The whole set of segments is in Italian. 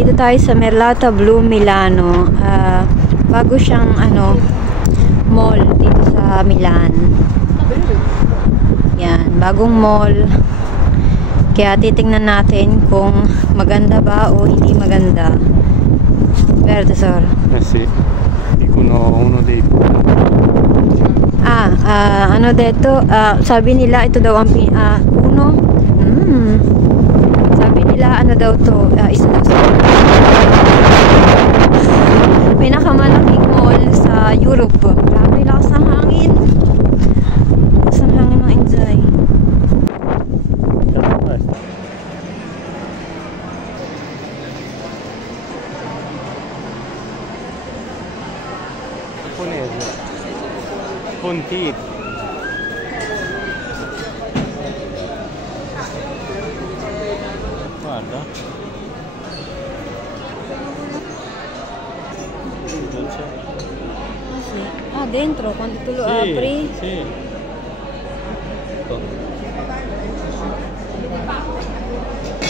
Nandito tayo sa Merlata Blue Milano. Bago siyang mall dito sa Milan. Yan, bagong mall. Kaya titingnan natin kung maganda ba o hindi maganda. Vero tesoro? Eh sì, dicono uno dei ano detto, sabi nila ito daw ang sabi nila ano daw to, isa daw sa pinakamalaking mall sa Europe. Grabe, lakas ng hangin. Lakas ng hangin mga Inzay. giapponese. Conti. Guarda. Non c'è. Sì. Dentro, quando tu lo apri. Sì.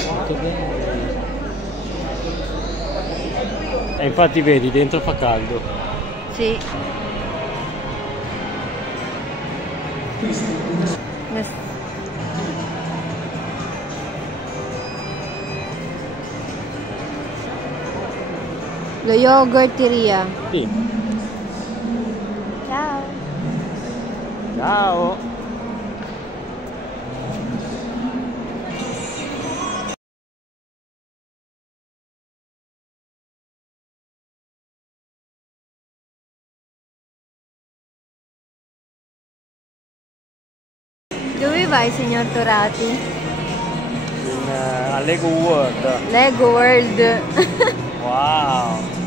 Molto bene. E infatti vedi, dentro fa caldo. Sì. Lo yogurteria. Sì. Ciao. Ciao. Dove vai, signor Torati? A Lego World. Lego World. Wow.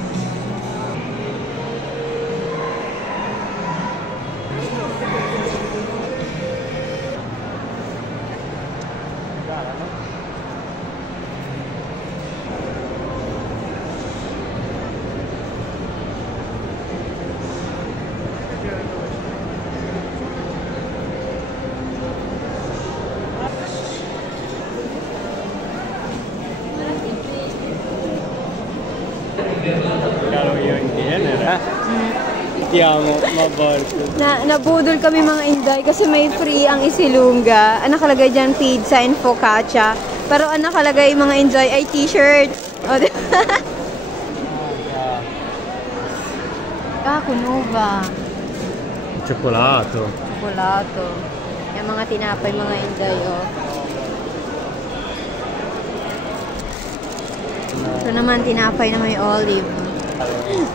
Caro io in genere, Ti amo, ma porco. Nabudol kami mga Inday kasi may free ang Isilunga. Ang nakalagay dyan pizza and focaccia. Pero ang nakalagay mga Inday ay t-shirt. O, kunuba. Cioccolato. Chocolate. Yung mga tinapay mga Inday, oh. Ito naman tinapay na may olive.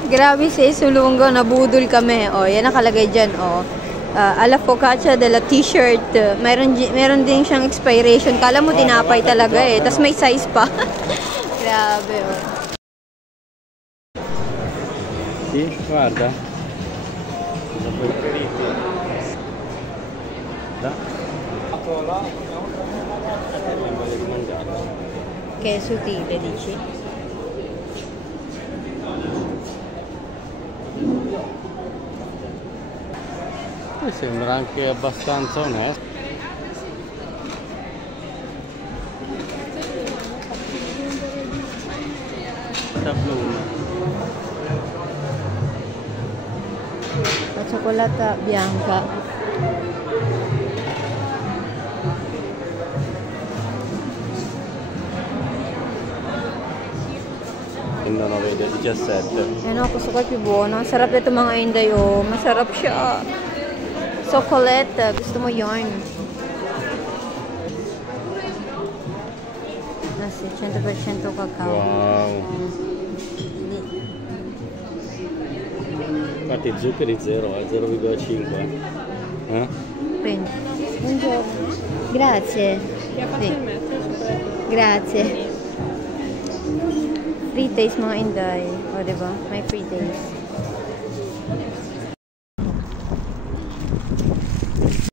Grabe si Isulunga, nabudol kami. Oh, yan nakalagay dyan, oh. Alla focaccia della t-shirt. Meron din siyang expiration. Kala mo tinapay talaga eh. Tapos may size pa. Grabe, oh. Sì, guarda. Cosa puoi preferirti? Da. Che è sottile, dici? Mi sembra anche abbastanza onesto. Tabluna. La cioccolata bianca. No, vede, 17. No, questo qua è più buono. Sarap ito mga Inday, oh. Masarap siya. Chocolate. Gusto mo yarn? Nasi, 100% cacao. Wow. Infatti zuccheri 0, 0,5. Prendi. Buongiorno. Grazie. Sì. Grazie. Free taste mga Inday. O, diba? May free taste.